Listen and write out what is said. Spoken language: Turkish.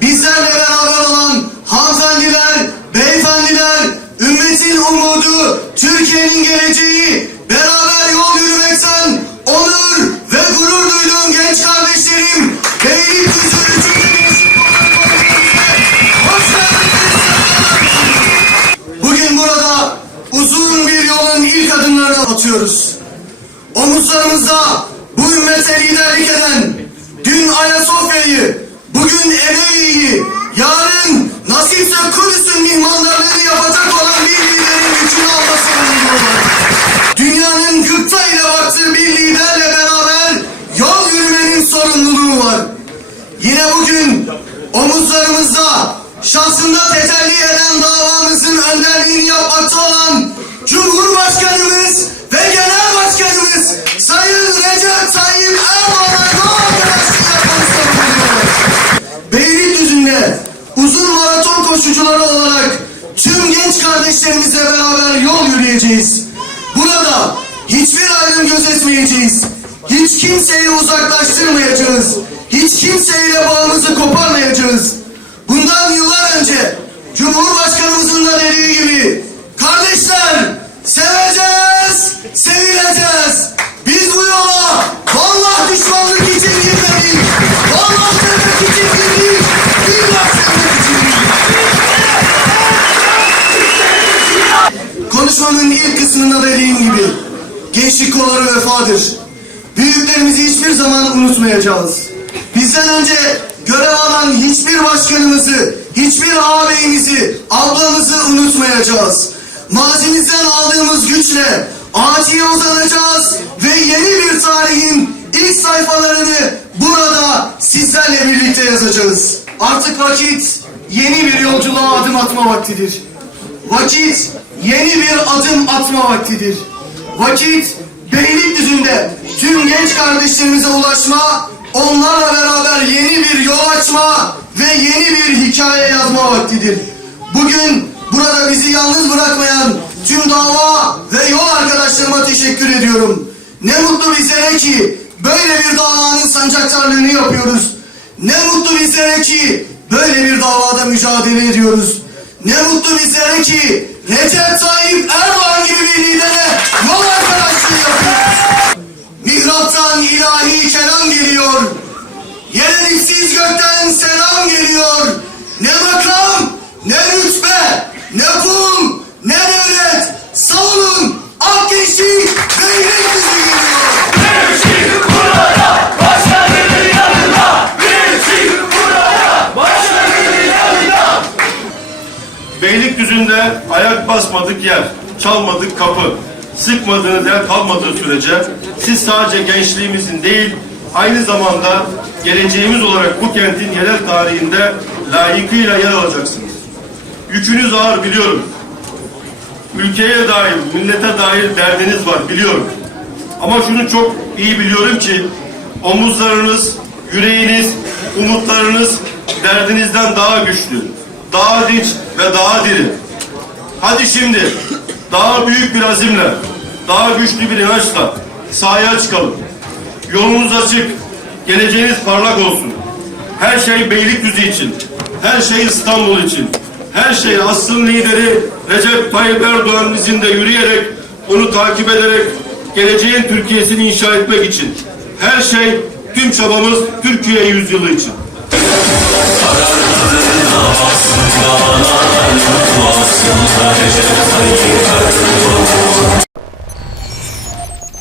bizlerle beraber olan hanımefendiler, beyefendiler, ümmetin umudu, Türkiye'nin geleceği, beraber yol yürümekten onur ve gurur duyduğum genç kardeşlerim, Beylikdüzü 3. Gençlik Konferansı hoş geldiniz. Bugün burada uzun bir yolun ilk adımlarını atıyoruz. Omuzlarımızda bu ümmete liderlik eden, dün Ayasofya'yı, bugün Emevi'yi, yarın nasipse Kudüs'ün mihmandarlığını yapacak olan bir liderin yükünü alma sorumluluğu var. Dünyanın gıpta ile baktığı bir liderle beraber yol yürümenin sorumluluğu var. Yine bugün omuzlarımızda şahsında tecelli eden davamızın önderliğini yapmakta olan Cumhurbaşkanımız ve Genel Başkanımız koşucuları olarak tüm genç kardeşlerimizle beraber yol yürüyeceğiz. Burada hiçbir ayrım gözetmeyeceğiz. Hiç kimseyi uzaklaştırmayacağız. Hiç kimseyle bağımızı koparmayacağız. Bundan yıllar önce Cumhurbaşkanımızın da dediği gibi Konuşmamın ilk kısmında dediğim gibi gençlik kolları vefadır. Büyüklerimizi hiçbir zaman unutmayacağız. Bizden önce görev alan hiçbir başkanımızı, hiçbir ağabeyimizi, ablamızı unutmayacağız. Mazimizden aldığımız güçle atiye uzanacağız ve yeni bir tarihin ilk sayfalarını burada sizlerle birlikte yazacağız. Artık vakit yeni bir yolculuğa adım atma vaktidir. Vakit yeni bir adım atma vaktidir. Vakit Beylikdüzü'nde tüm genç kardeşlerimize ulaşma, onlarla beraber yeni bir yol açma ve yeni bir hikaye yazma vaktidir. Bugün burada bizi yalnız bırakmayan tüm dava ve yol arkadaşlarıma teşekkür ediyorum. Ne mutlu bizlere ki böyle bir davanın sancaktarlığını yapıyoruz. Ne mutlu bizlere ki böyle bir davada mücadele ediyoruz. Ne mutlu bizlere ki Recep Tayyip Erdoğan gibi bir lidere yol arkadaşlığı yapıyoruz. Mihraptan ilahi kelam geliyor. Yere dipsiz gökten selam geliyor. Ne makam, ne rütbe, ne pul, Beylikdüzü'nde ayak basmadık yer, çalmadık kapı, sıkmadığınız yer kalmadığı sürece siz sadece gençliğimizin değil, aynı zamanda geleceğimiz olarak bu kentin yerel tarihinde layıkıyla yer alacaksınız. Yükünüz ağır biliyorum. Ülkeye dair, millete dair derdiniz var biliyorum. Ama şunu çok iyi biliyorum ki omuzlarınız, yüreğiniz, umutlarınız derdinizden daha güçlü, daha dinç ve daha diri. Hadi şimdi daha büyük bir azimle, daha güçlü bir inançla sahaya çıkalım. Yolunuz açık, geleceğiniz parlak olsun. Her şey Beylikdüzü için, her şey İstanbul için, her şey aslın lideri Recep Tayyip Erdoğan'ın izinde yürüyerek, onu takip ederek geleceğin Türkiye'sini inşa etmek için. Her şey, tüm çabamız Türkiye yüzyılı için. Duasında Recep Tayyip Erdoğan